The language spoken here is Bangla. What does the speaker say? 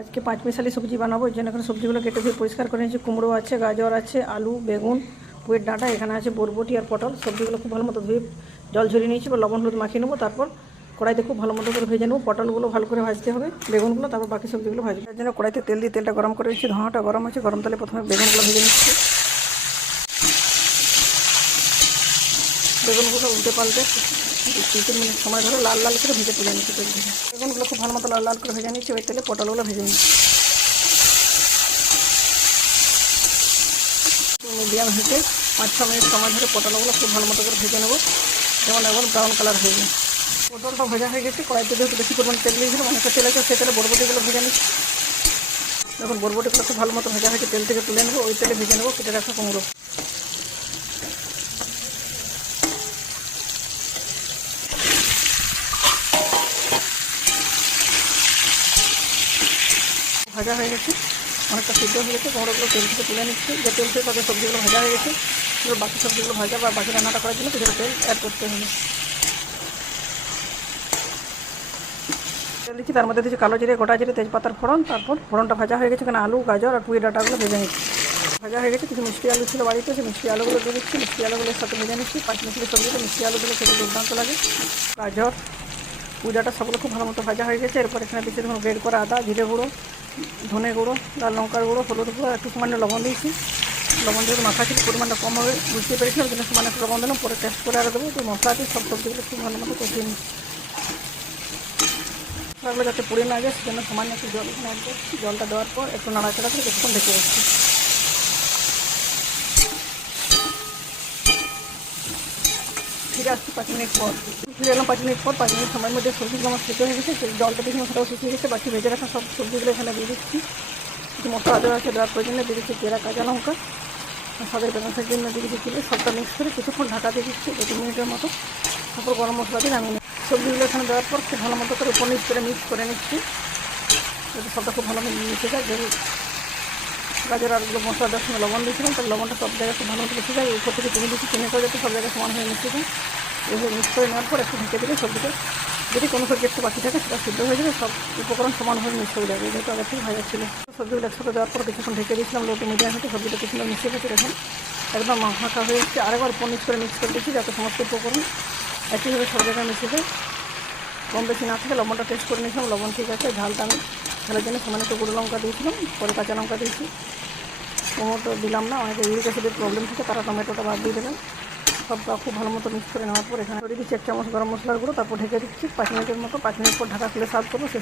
আজকে পাঁচমিশালি সবজি বানাবো। এর জন্য এখানে সবজিগুলো কেটে ধুয়ে পরিষ্কার করে নিয়েছি। কুমড়ো আছে, গাজর আছে, আলু, বেগুন, পুঁইয়ের ডাঁটা, এখানে আছে বরবটি আর পটল। সবজিগুলো খুব ভালো মতো ধুয়ে জল ঝরিয়ে নিয়েছি বা লবণ হলুদ মাখিয়ে নেবো। তারপর কড়াইতে খুব ভালো মতো করে ভেজে নেবো। পটলগুলো ভালো করে ভাজতে হবে, বেগুনগুলো, তারপর বাকি সবজিগুলো ভাজবো। এর জন্য কড়াইতে তেল দিয়ে তেলটা গরম করে নিচ্ছি। ধোঁয়াটা গরম আছে, গরম তেলে প্রথমে বেগুনগুলো ভেজে নিচ্ছি। বেগুনগুলো উল্টে পাল্টে 2-3 মিনিট সময় ধরে লাল লাল করে ভেজে তুলে নিচ্ছি তেল থেকে। বেগুনগুলো খুব ভালো মতো লাল লাল করে ভেজে নিচ্ছি। ওই তেলে পটলগুলো ভেজে নিচ্ছি। মিডিয়াম হিটে 5-6 মিনিট সময় ধরে পটলগুলো খুব ভালো মতো করে ভেজে নেবো, যেমন একবার ব্রাউন কালার হয়ে যায়। পটলটা ভাজা হয়ে গেছে। কড়াইতে যেহেতু বেশি পরিমাণ তেল দিয়েছিলাম, অনেকটা তেল আছে, সেই তেলে বরবটিগুলো ভেজে নিচ্ছি। যখন বরবটিগুলো খুব ভালো মতো ভাজা হয়েছে, তেল থেকে তুলে নেবো। ওই তেলে ভেজে নেবো কেটে রাখা কুমড়ো। ভাজা হয়ে গেছে, অনেকটা সিদ্ধ হয়ে গেছে। কুমড়োগুলো তেল থেকে তুলে নিচ্ছি। যে তেল থেকে তাদের সবজিগুলো ভাজা হয়ে গেছে, এবার বাকি সবজিগুলো ভাজা বা বাকি রান্নাটা করার জন্য কিছুটা তেল অ্যাড করতে হবে। তেল দিচ্ছি, তার মধ্যে দিচ্ছি কালো জিরে, গোটা জিরে, তেজপাতার ফোড়ন। তারপর ফোড়নটা ভাজা হয়ে গেছে, এখানে আলু, গাজর আর পুঁই ডাঁটাগুলো ভেজে নিচ্ছি। ভাজা হয়ে গেছে। কিছু মিষ্টি আলু ছিল বাড়িতে, সেই মিষ্টি আলুগুলো দিয়ে দিচ্ছি। মিষ্টি আলুগুলোর সাথে ভেজে নিচ্ছি। পাঁচমিশালি সবজিতে মিষ্টি আলু দিলে খেতে দুর্দান্ত লাগে। গাজর, পুঁই ডাঁটা সবগুলো খুব ভালো মতো ভাজা হয়ে গেছে। এরপর এখানে দিচ্ছি ধরুন গ্রেড করা আদা, জিরে গুঁড়ো, ধনে গুঁড়ো, লাল লঙ্কার গুঁড়ো, হলুদ গুঁড়ো, একটু সামান্য লবণ দিয়েছি। লবণ যেহেতু মাখা ছিল, পরিমাণটা কম হবে বুঝতে পেরেছি, ওই জন্য সামান্য একটু লবণ দিলাম। পরে টেস্ট করে আরও দেবো। তো মশলা দিয়ে সব সবজিগুলো খুব ভালো মতো কষিয়ে নিচ্ছি। মশলাগুলো যাতে পুড়ে না যায়, সেজন্য সামান্য একটু জল এখানে অ্যাড করছি। জলটা দেওয়ার পর একটু নাড়াচাড়া করে কিছুক্ষণ ঢেকে রাখছি। ফিরে আসছি 5 মিনিট পর। ফিরে এলাম 5 মিনিট পর। 5 মিনিট সময়ের মধ্যে সবজিগুলো আমার সিদ্ধ হয়ে গেছে। জলটা দেখে মশলাও শুকিয়ে গেছে। বাকি ভেজে রাখা সব সবজিগুলো এখানে দিয়ে দিচ্ছি। কিছু মশলা দেওয়া আছে, দেওয়ার প্রয়োজনে দিয়ে দিচ্ছি জিরা, কাঁচা লঙ্কা, স্বাদের ব্যালেন্সের জন্য দিয়ে দিচ্ছি চিলি। সবটা মিক্স করে কিছুক্ষণ ঢাকা দিয়ে দিচ্ছি 2-3 মিনিটের মতো। তারপর গরম মশলা দিয়ে নামিয়ে নিচ্ছি। সবজিগুলো এখানে দেওয়ার পর খুব ভালো মতো করে উপর নিচ করে মিক্স করে নিচ্ছি, যাতে সবটা খুব ভালো মিশে যায়। যেহেতু গাজর আরগুলো মশলা দেওয়ার সময় লবণ দিয়েছিলাম, তার লবণটা সব জায়গায় খুব ভালো মতো মিশে যায়। উপর থেকে চিনি দিচ্ছি, চিনিটাও যাতে সব জায়গায় সমান হয়ে মিশে যায়। এইভাবে মিক্স করে নেওয়ার পর একটু ঢেকে দিলে সবজিটা, যদি কোনো সবজি একটু বাকি থাকে সেটা সিদ্ধ হয়ে যাবে। সব উপকরণ সমানভাবে মিক্স হয়ে যাবে, যেহেতু আগে থেকে ভাজা ছিল। সবজিগুলো একসাথে দেওয়ার পর কিছুক্ষণ ঢেকে দিয়েছিলাম লো টু মিডিয়াম হিটে। সবজিটা কি সুন্দর মিশে গেছে দেখুন, একদম মাখা হয়ে এসেছে। আরেকবার উপর নিচ করে মিক্স করে দিচ্ছি, যাতে সমস্ত উপকরণ একইভাবে সব জায়গায় মিশে যায়। কম বেশি না থাকে লবণটা টেস্ট করে নিয়েছিলাম, লবণ ঠিক আছে। ঝালটা আমি ঝালের জন্য সামান্য একটু গুঁড়ো লঙ্কা দিয়েছিলাম, পরে কাঁচা লঙ্কা দিয়েছি। টমেটো দিলাম না, অনেকে ইউরিক অ্যাসিডের প্রবলেম থাকে, তারা টমেটোটা বাদ দিয়ে দেবেন। সবটা খুব ভালো মতো মিক্স করে নেওয়ার পর এখানে দিয়ে দিচ্ছি 1 চামচ গরম মশলার গুঁড়ো। তারপর ঢেকে দিচ্ছি 5 মিনিটের মতো। 5 মিনিট পর ঢাকা খুলে সার্ভ করবো। সে